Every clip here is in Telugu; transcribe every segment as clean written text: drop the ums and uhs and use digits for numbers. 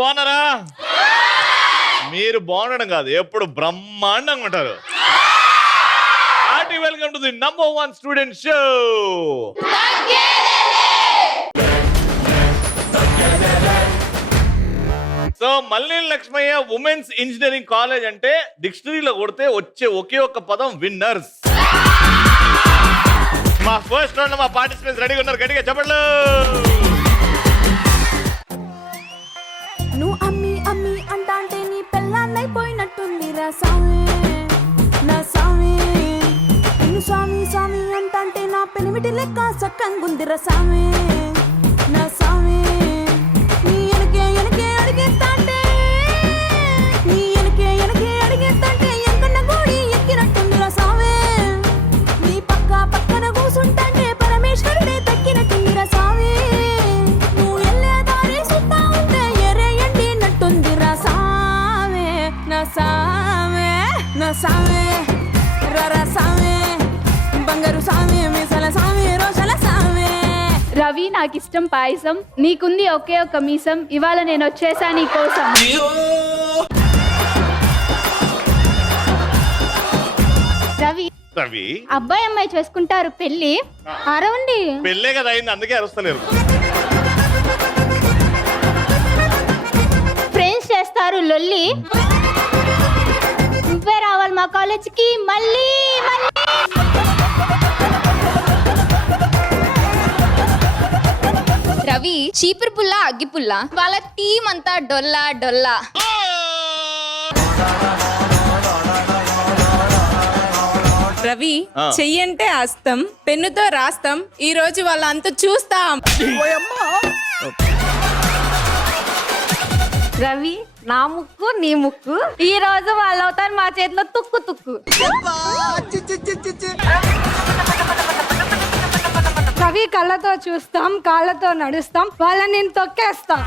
బాగున్నారా? మీరు బాగుండడం కాదు, ఎప్పుడు బ్రహ్మాండంగా ఉంటారు. Hearty welcome to the #1 student show. So Malli Lakshmaiah women's engineering college అంటే డిక్షనరీలో కొడితే వచ్చే ఒకే ఒక్క పదం విన్నర్స్. మా ఫస్ట్ రౌండ్ లో మా పార్టిసిపెంట్స్ రెడీగా ఉన్నారు, గట్టిగా చెప్పండి. నువ్వు అమ్మి అమ్మి అంటే నీ పెళ్ళాన్నైపోయినట్టుంది రా సామి, నా సామి. నిన్ను స్వామి స్వామి అంటే నా పెనిమిటి లెక్క సక్కంగుంది రా సామి, నా సామి. నీ ఎనకే ఎనకే అడిగేస్తాంటే, నీ ఎనకే ఎనకే అడిగేస్తాంటే ఎంకన్న గోడి ఎక్కినట్టుంది రా సామి. నీ పక్క పక్కన కూసుంటే పరమేశ్వరుడే తక్కినట్టుంది రా సామి. నువ్వు ఎల్లేదారి సుత్తా ఉంటే ఎరేయండి నట్టుంది రా సామి, నా సామి, నా సామి. రరా సామి, బంగారు సామి, మీసల సామి, రోషల సామి. రవి, నాకు ఇష్టం పాయసం, నీకుంది ఒకే ఒక మీసం, ఇవాళ నేను వచ్చేసా నీ కోసం. రవి, రవి అబ్బాయి అమ్మాయి చేసుకుంటారు పెళ్లి, అరవండి. పెళ్ళే కదా అయింది, అందుకే అరుస్తలేరు. ఫ్రెండ్స్ చేస్తారు లొల్లి, నువ్వే రావాలి మా కాలేజ్కి మళ్ళీ మళ్ళీ. రవి చీపురు పుల్ల అగ్గి పుల్ల, వాళ్ళ టీం అంతా డొల్లా డొల్లా. రవి చెయ్యంటే అస్తం, పెన్నుతో రాస్తాం, ఈ రోజు వాళ్ళంతా చూస్తాం. రవి, నా ముక్కు నీ ముక్కు, ఈ రోజు వాళ్ళు అవుతారు మా చేతిలో తుక్కు తుక్కు. రవి కళ్ళతో చూస్తాం, కాళ్ళతో నడుస్తాం, వాళ్ళని నేను తొక్కేస్తాం.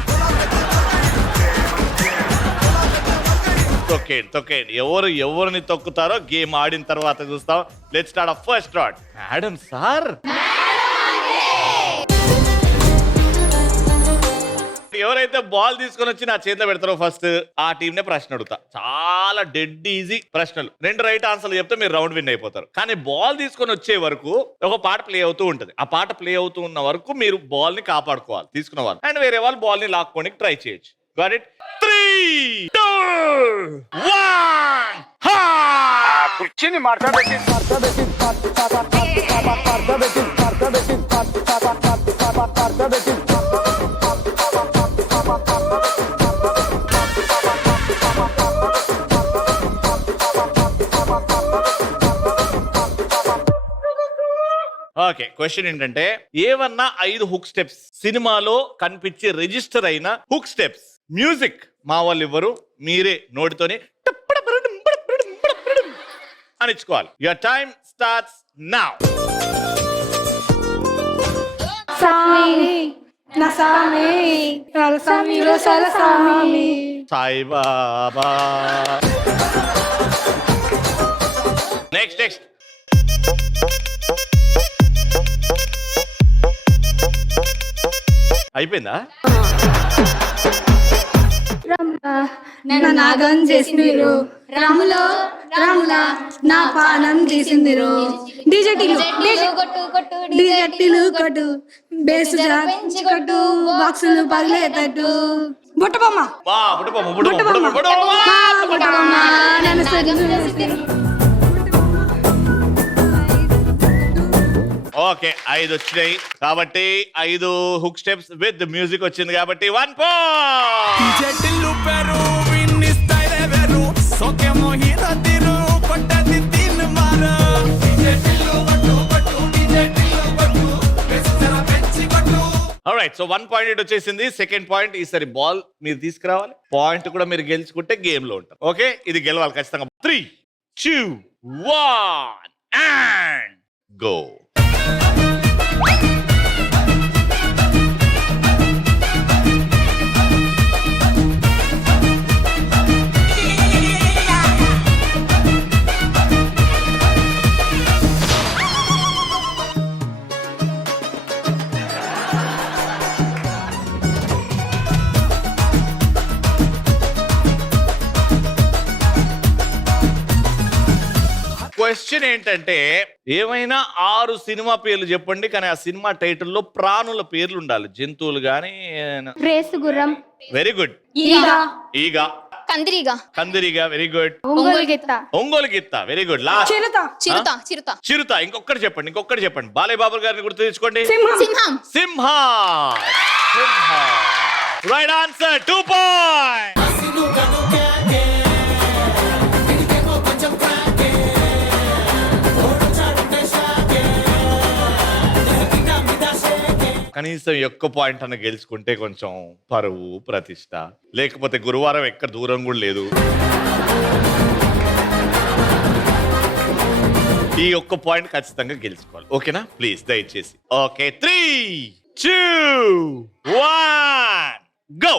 తొక్కేయండి. ఎవరిని తొక్కుతారో గేమ్ ఆడిన తర్వాత చూస్తాం. Let's start first round. Madam sir, ఎవరైతే బాల్ తీసుకొని వచ్చి నా చేతిలో పెడతారో ఫస్ట్ ఆ టీం నే ప్రశ్న అడుగుతా. చాలా డెడ్ ఈజీ ప్రశ్నలు, 2 రైట్ ఆన్సర్లు చెప్తే మీరు రౌండ్ విన్ అయిపోతారు. కానీ బాల్ తీసుకొని వచ్చే వరకు ఒక పాట ప్లే అవుతూ ఉంటది. ఆ పాట ప్లే అవుతూ ఉన్న వరకు మీరు బాల్ ని కాపాడుకోవాలి తీసుకున్న వాళ్ళు, అండ్ వేరే వాళ్ళు బాల్ ని లాక్కోనికి ట్రై చేయొచ్చు. Got it? 3, 2, 1 కుర్చీని మార్చబెట్టి ఓకే, క్వశ్చన్ ఏంటంటే ఏవన్నా 5 హుక్ స్టెప్స్ సినిమాలో కనిపించే రిజిస్టర్ అయిన హుక్ స్టెప్స్. మ్యూజిక్ మా వాళ్ళు ఇవ్వరు, మీరే నోటితోనే అనిచ్చుకోవాలి. Your time starts now. సామి, నా సామి, సామి, రోషల సామి. సాయిబాబా. నెక్స్ట్ అయిపోయిందా? నాగం చేసిందిరు రాములో రాముల నా పానం తీసిందిరు. డిజెటిలు కొట్టు, బేసు పెంచి కొట్టు, బాక్సులు పగిలేటట్టు. బుట్టబొమ్మ ఓకే, 5 వచ్చినాయి కాబట్టి 5 హుక్ స్టెప్స్ విత్ మ్యూజిక్ వచ్చింది కాబట్టి 1 పాయింట్. ఆల్రైట్, సో 1 పాయింట్ వచ్చేసింది. సెకండ్ పాయింట్ ఈసారి బాల్ మీరు తీసుకురావాలి, పాయింట్ కూడా మీరు గెలుచుకుంటే గేమ్ లో ఉంటారు. ఓకే, ఇది గెలవాలి ఖచ్చితంగా. 3, 2, 1 అండ్ గో. క్వశ్చన్ ఏంటంటే ఏమైనా 6 సినిమా పేర్లు చెప్పండి, కానీ ఆ సినిమా టైటిల్లో ప్రాణుల పేర్లు ఉండాలి, జంతువులు గానీ. రేసు గుర్రం, వెరీ గుడ్. ఈగ, కందిరీగా, కందిరిగా, వెరీ గుడ్. ఒంగోలు గిత్త, ఒంగోలు గిత్త, వెరీ గుడ్. లాస్ట్ చిరుత, చిరుత. ఇంకొకటి చెప్పండి. బాలయ్య బాబు గారిని గుర్తు తెచ్చుకోండి. సింహం, సింహ. Right answer, 2 points. కనీసం ఒక్క పాయింట్ అన్న గెలుచుకుంటే కొంచెం పరువు ప్రతిష్ట, లేకపోతే గురువారం ఎక్కడ దూరం కూడా లేదు. ఈ ఒక్క పాయింట్ ఖచ్చితంగా గెలుచుకోవాలి, ఓకేనా? ప్లీజ్ దయచేసి. Okay, 3, 2, 1 go.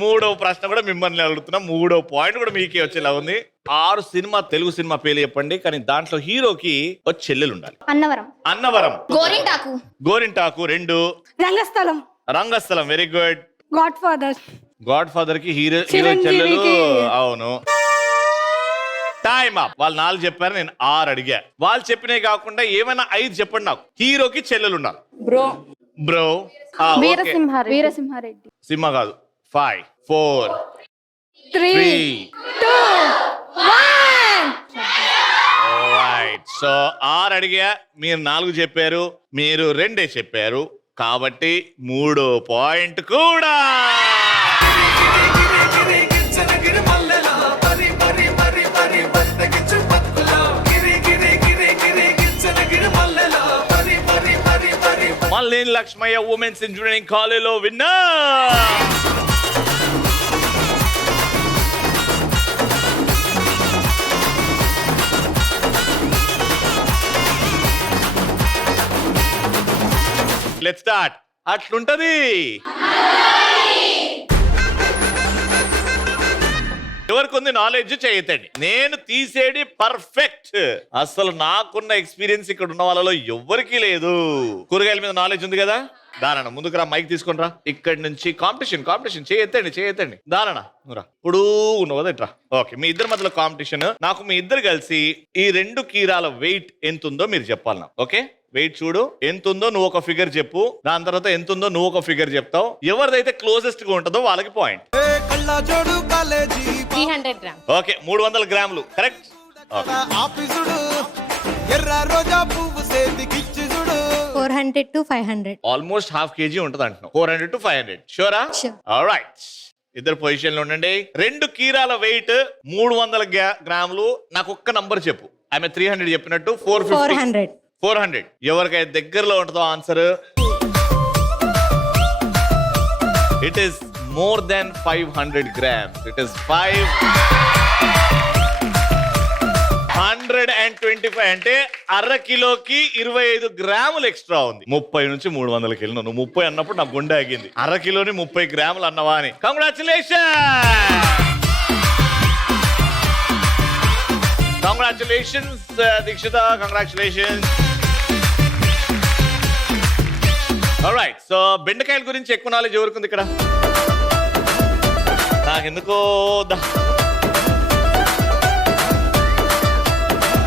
మూడో ప్రశ్న కూడా మిమ్మల్ని అడుగుతున్నా, మూడో పాయింట్ కూడా మీకే వచ్చేలా ఉంది. 6 తెలుగు సినిమా పేర్లు చెప్పండి, కానీ దాంట్లో హీరోకి ఒక చెల్లెలు ఉండాలి. అన్నవరం, గోరింటాకు 2, రంగస్థలం, వెరీ గుడ్. గాడ్ ఫాదర్ కి హీరో చెల్లెలు, అవును. Time up. వాళ్ళు 4 చెప్పారు, నేను 6 అడిగా. వాళ్ళు చెప్పినవి కాకుండా ఏమైనా 5 చెప్పండి నాకు. హీరోకి చెల్లెలు ఉండాలి. బ్రో, వీరసింహారెడ్డి, సింహ కాదు. 5, 4, 3, 2, 1. సో 6 అడిగా, మీరు 4 చెప్పారు, మీరు 2 చెప్పారు, కాబట్టి 3 పాయింట్ కూడా. మల్లేని లక్ష్మయ్య ఉమెన్స్ ఇంజనీరింగ్ కాలేజీలో విన్నర్. Let's start. అట్లుంటది. ఎవరికి ఉంది నాలెడ్జ్ చేయతండి. నేను తీసేది పర్ఫెక్ట్. అసలు నాకున్న ఎక్స్పీరియన్స్ ఇక్కడ ఉన్న వాళ్ళలో ఎవ్వరికి లేదు. కూరగాయల మీద నాలెడ్జ్ ఉంది కదా? దానన్న ముందుకు రా, మైక్ తీసుకొని రా. ఇక్కడి నుంచి కాంపిటీషన్ చేయెత్తండి. దానన్న నువ్వు రా. ఇప్పుడు ఉన్నావు కదా, ఇట్రా. ఓకే, మీ ఇద్దరి మధ్యలో కాంపిటీషన్. నాకు మీ ఇద్దరు కలిసి ఈ 2 కీరాల వెయిట్ ఎంత ఉందో మీరు చెప్పాలి నాకు. ఓకే, వెయిట్ చూడు, ఎంత ఉందో నువ్వు ఒక ఫిగర్ చెప్పు, దాని తర్వాత ఎంత ఉందో నువ్వు ఒక ఫిగర్ చెప్తావు. ఎవరిదైతే క్లోజెస్ట్ గా ఉంటుందో వాళ్ళకి పాయింట్. 300 గ్రామ్. ఓకే, 300 గ్రాములు కరెక్ట్. $400 to $500. ఆల్మోస్ట్ ½ kg ఉంటుంది అంటున్నావు. 400 to 500. షూరా? ఆల్రైట్, ఇద్దరు పొజిషన్ లో ఉండండి. 2 కీరాల వెయిట్ 300 గ్రాములు. నాకు ఒక్క నంబర్ చెప్పు. ఆమె 300 చెప్పినట్టు 400. ఎవరికైతే దగ్గరలో ఉంటుందో answer. It is more than 500 grams. It is 525. అంటే అర కిలోకి 25 గ్రాములు ఎక్స్ట్రా ఉంది. 30 నుంచి 300కి వెళ్ళినావు. నువ్వు 30 అన్నప్పుడు నాకు గుండె ఆగింది. అర కిలోని 30 గ్రాములు అన్నవా అని. Congratulations Dikshita, congratulations. Alright, so బెండకాయల గురించి ఎక్కువ నాలెడ్జ్ ఎవరికి ఉంది ఇక్కడ? నాకెందుకో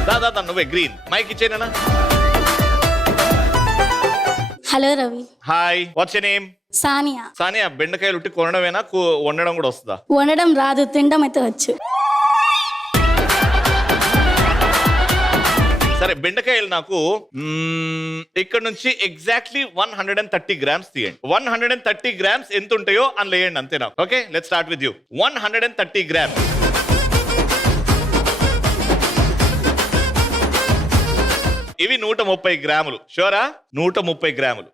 దాదా నువ్వే గ్రీన్. మైక్ ఇచ్చేనా? Hello Ravi. Hi, what's your name? Sania. బెండకాయలు ఉట్టి కొనడమేనా, వండడం కూడా వస్తుందా? వండడం రాదు, తినడం అయితే వచ్చు. సరే, బెండకాయలు నాకు ఇక్కడ నుంచి ఎగ్జాక్ట్లీ 130 grams తీయండి. 130 grams ఎంత ఉంటాయో అని లేయండి, అంతే నాకు. Okay, let's start with you. 130 grams. ఇవి 130 గ్రాములు. షూరా? 130 గ్రాములు.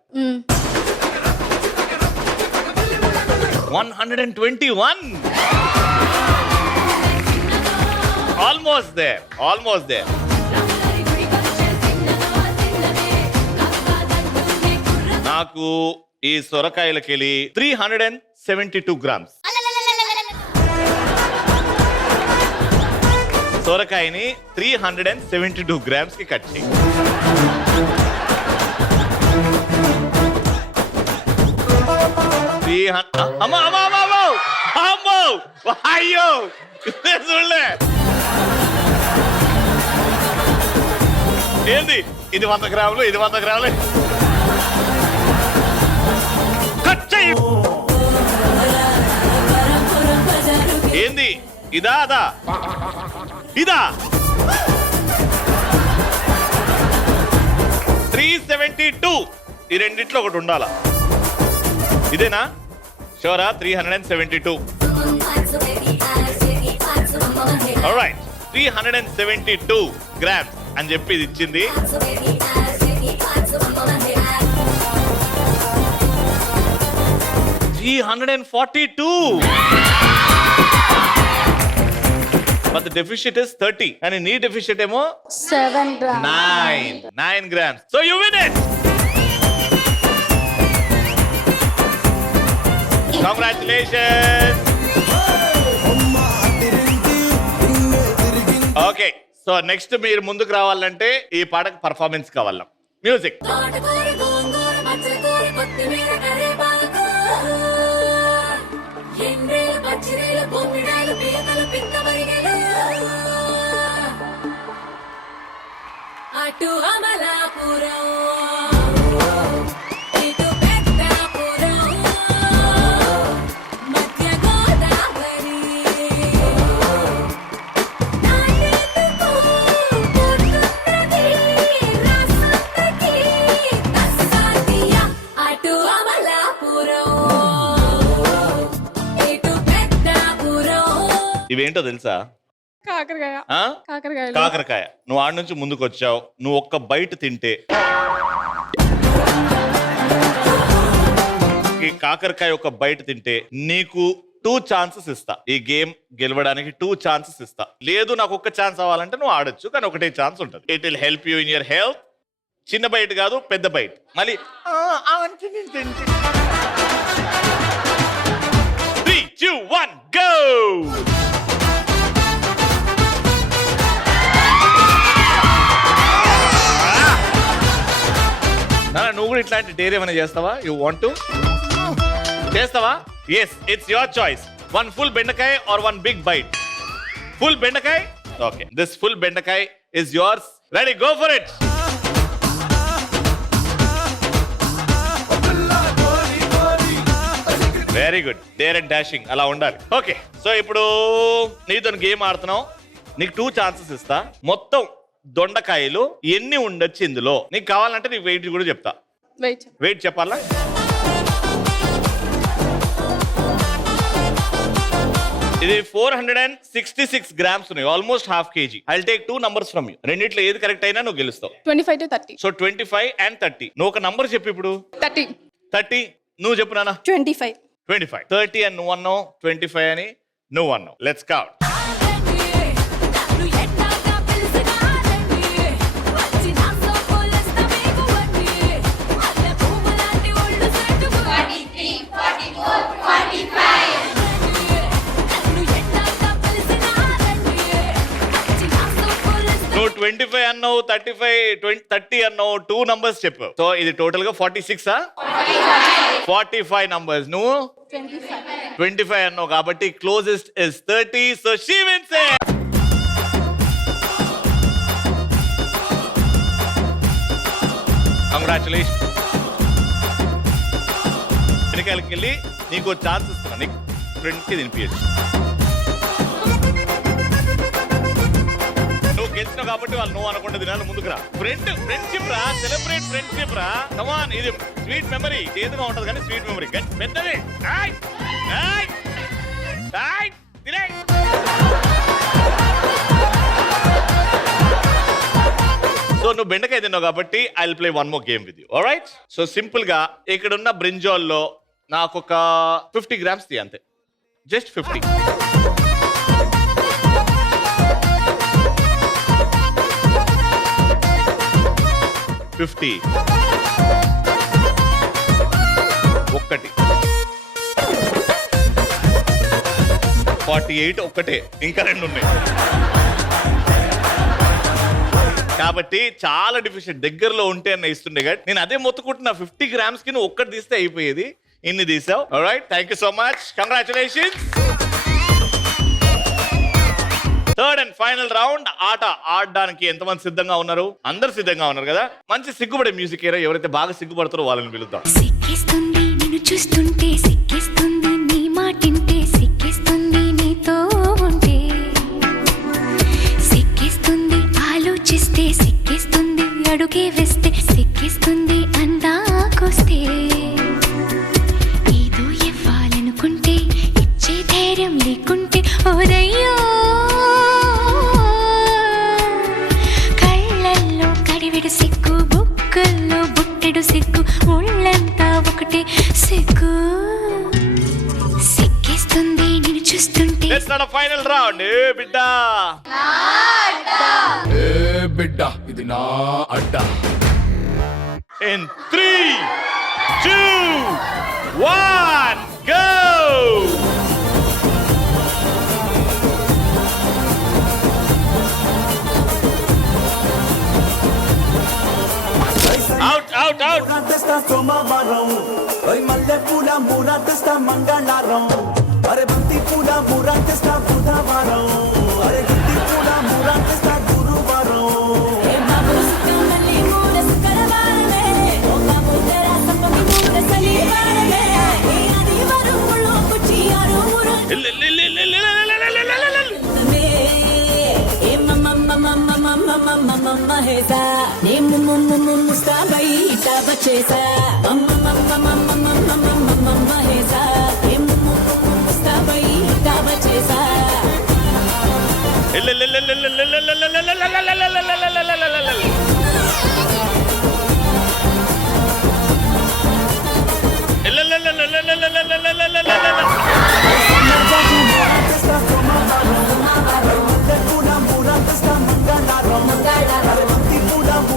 121. Almost there. నాకు ఈ సొరకాయలకెళ్ళి 372 గ్రామ్స్. సొరకాయని 372 గ్రామ్స్ కి కట్ చేయి. అయ్యో చూడలే ఏంది ఇది 100 గ్రాములు, ఇది 100 గ్రాములు. కట్ చేయి. ఏంది ఇదా అదా ఇదా 372. ఈ రెండిట్లో ఒకటి ఉండాలా. ఇదేనా షోరా 372. ఆల్రైట్ 372 గ్రామ్స్ అని చెప్పి ఇది ఇచ్చింది. $342. But the deficit is 30 and the need deficit emo 7 grams. 9 grams. So you win it. Congratulations. Okay. So next మీరు ముందుకు రావాలంటే ఈ పాటకు పర్ఫార్మెన్స్ కావాల. మ్యూజిక్. అటు అమలాపురం ఇటు పెద్దాపురం మధ్య గోదావరి నాయకుకు పుట్టున్నది రాసంతకి తస్సాదియ. అటు అమలాపురం ఇటు పెద్దాపురం. ఇవేంటో తెలుసా? కాకరకాయ. ఆ? కాకరకాయలు. కాకరకాయ. నువ్వు ఆడ నుంచి ముందుకు వచ్చావు. నువ్వు ఒక్క బయట తింటే ఈ కాకరకాయ ఒక బయట తింటే నీకు 2 ఛాన్సెస్ ఇస్తా. ఈ గేమ్ గెలవడానికి 2 ఛాన్సెస్ ఇస్తా. లేదు నాకు ఒక్క ఛాన్స్ అవ్వాలంటే నువ్వు ఆడొచ్చు, కానీ ఒకటే ఛాన్స్ ఉంటుంది. It will help you in your health. చిన్న బయట కాదు, పెద్ద బయట. మళ్ళీ 3, 2, 1 గో. నువ్వు కూడా ఇట్లాంటి డేర్ ఏమైనా చేస్తావా? యూ వాంట్ టు చేస్తావా? Yes, it's your choice. 1 full బెండకాయ ఆర్ 1 big bite. Full బెండకాయ. ఓకే, దిస్ full బెండకాయ is yours. Ready, go for it. Very good. Dare and dashing అలా ఉండాలి. ఓకే, సో ఇప్పుడు నీతో గేమ్ ఆడుతున్నావు. నీకు 2 ఛాన్సెస్ ఇస్తా. మొత్తం దొండకాయలు ఎన్ని ఉండొచ్చు ఇందులో? నీకు కావాలంటే నీకు వెయిట్ కూడా చెప్తా. వెయిట్ చెప్పాలా? ఇది 466 గ్రామ్స్ ఉన్నాయి. Almost half KG. I take 2 numbers from you. రెండిట్లో ఏది కరెక్ట్ అయినా నువ్వు గెలుస్తావు. 25 to 30. So 25 and 30. నువ్వు ఒక నంబర్ చెప్పు ఇప్పుడు. 30. 30 నువ్వు చెప్పు నాన్న. 25. 25. 30 అని నువ్వు అన్నావు, 25 అని నువ్వు అన్నావు. Let's count. నువ్వు 25 అన్నావు, 35, 30 అన్నావు, 2 numbers చెప్పావు. సో ఇది టోటల్ గా 46. 45 numbers. నువ్వు 25 అన్నావు కాబట్టి closest is 30. So she wins it. Congratulation. వెనకాలకి వెళ్ళి నీకు ఛాన్స్ ఇస్తున్నా. నీకు ఫ్రెండ్ కి తినిపించచ్చు. గెలిచినావు కాబట్టి వాళ్ళు నువ్వు అనుకుంటే తినాలి. ముందుకు రా. ఫ్రెండ్షిప్ రా, సెలబ్రేట్ ఫ్రెండ్షిప్ రా. కమాన్, ఇది స్వీట్ మెమరీ. చేదుగా ఉంటది కానీ స్వీట్ మెమరీ. పెద్దది. సో నువ్వు బెండకాయ తిన్నావు కాబట్టి I will play 1 more game with you. Alright? So simple గా ఇక్కడ ఉన్న బ్రింజాల్లో నాకు ఒక 50 grams తీ, అంతే. జస్ట్ 50. 48 ఒక్కటే, ఇంకా 2 ఉన్నాయి. కాబట్టి చాలా డిఫిషియెంట్. దగ్గరలో ఉంటే అన్న ఇస్తుండే కాబట్టి నేను అదే మొత్తుకుంటున్నా. 50 grams కి నువ్వు ఒక్కటి తీస్తే అయిపోయేది. ఇన్ని తీసావు. Alright, thank you so much, congratulations. Third and final round. ఆట ఆడడానికి ఎంతమంది సిద్ధంగా ఉన్నారు? అందరు సిద్ధంగా ఉన్నారు కదా? మంచి సిగ్గుపడే మ్యూజిక్ ఏరా. ఎవరైతే బాగా సిగ్గుపడతారో వాళ్ళని పిలుద్దాం. సిక్కిస్తుంది నిన్ను చూస్తుంటే, సిక్కిస్తుంది నీ మాటింటే, సిక్కిస్తుంది నీతో ఉంటే, సిక్కిస్తుంది ఆలోచిస్తే, సిక్కిస్తుంది అడుగే వేస్తే, సిక్కిస్తుంది అందాకొస్తే, ఏదో ఇవ్వాలనుకుంటే ఇచ్చే ధైర్యం లేకుంటే ఓరయ్యో, కళ్ళల్లో కడివెడు సిగ్గు, బుక్కల్లో బుట్టెడు సిగ్గు, ఒళ్ళంతా ఒకటే సిగ్గు, సిక్కిస్తుంది నిన్ను చూస్తుంటే. Let's start the final round. ఏ బిడ్డా బిడ్డ ఇది నా అడ్డా. In 3, 2, 1, go! Out, out, out! సోమవారం మల్లె పూల మూర తెస్తా మంగళవారం, అరే బంతి పూల మూర తెస్తా బుధవారం, అరే గుత్తి పూల మూర తెస్తా గురువారం.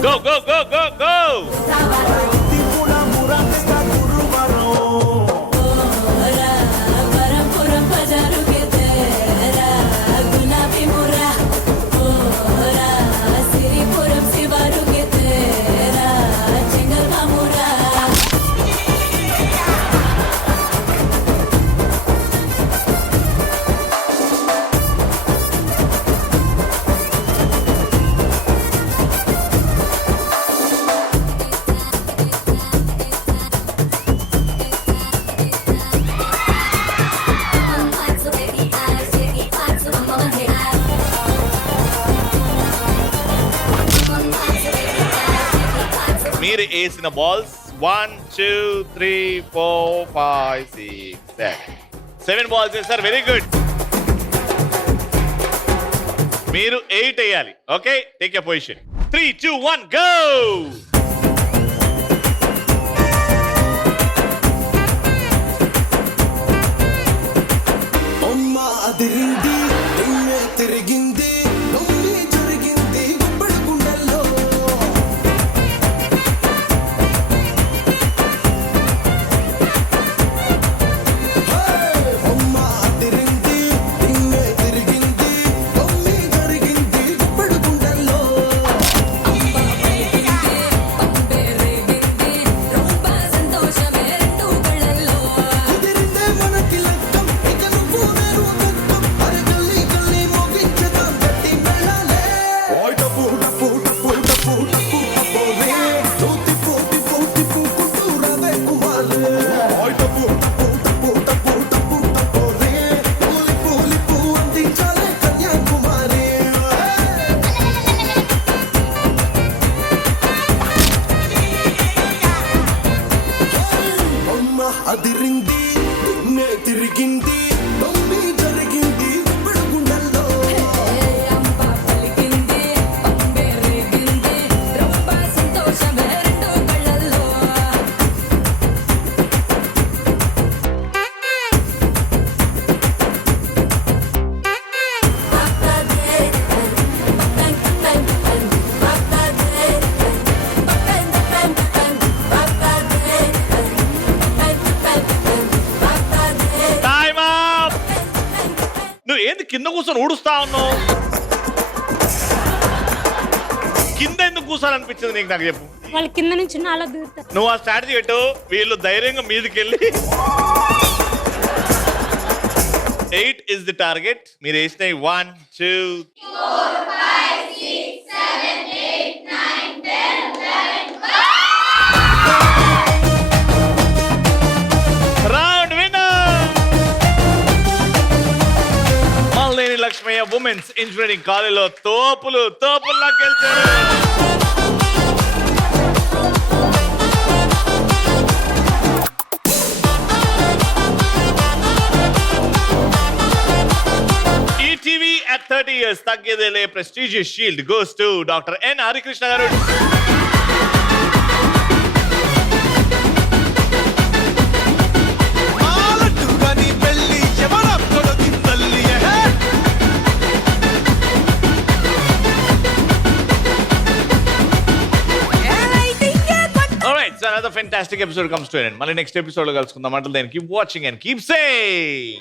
Go, go, go, go, go! మీరు వేసిన బాల్స్ 1, 2, 3, 4, 5, 6, 7 బాల్స్ వేస్తారు. Very good. మీరు 8 వేయాలి. Okay, take your position. 3, 2, 1, go! తిరిగింది తిరిగింది జరిగింది గుప్పడి గుండెల్లో. అమ్మ తిరిగింది తిరిగింది జరిగింది గుప్పడి గుండెల్లో. కుదిరిందే మనకి లెక్కం, ఇక నువ్వు నేను లెక్కం, అరగ కింద కూర్చొని ఊడుస్తా ఉన్నావు? కింద ఎందుకు కూర్చోాలనిపించింది నీకు? నాకు చెప్పు. వాళ్ళ కింద నుంచి నాలో దూరుతారు. నువ్వు ఆ స్ట్రాటజీ పెట్టు, వీళ్ళు ధైర్యంగా మీదకి వెళ్ళి 8 ఇస్ ది టార్గెట్. మీరు వేసినాయి 1 2 4 5 6 7 8 9 10 11 round winner Malleni Lakshmaiah women's engineering కాలేజీలో తోపుల్లా గెలిచారు. ETV at 30 years తగ్గేదేలే prestigious shield goes to Dr. N. Harikrishna గారు. Alright, so another fantastic episode comes to an end. మళ్ళీ నెక్స్ట్ ఎపిసోడ్ లో కలుసుకుందాం. Until then, keep watching and keep saying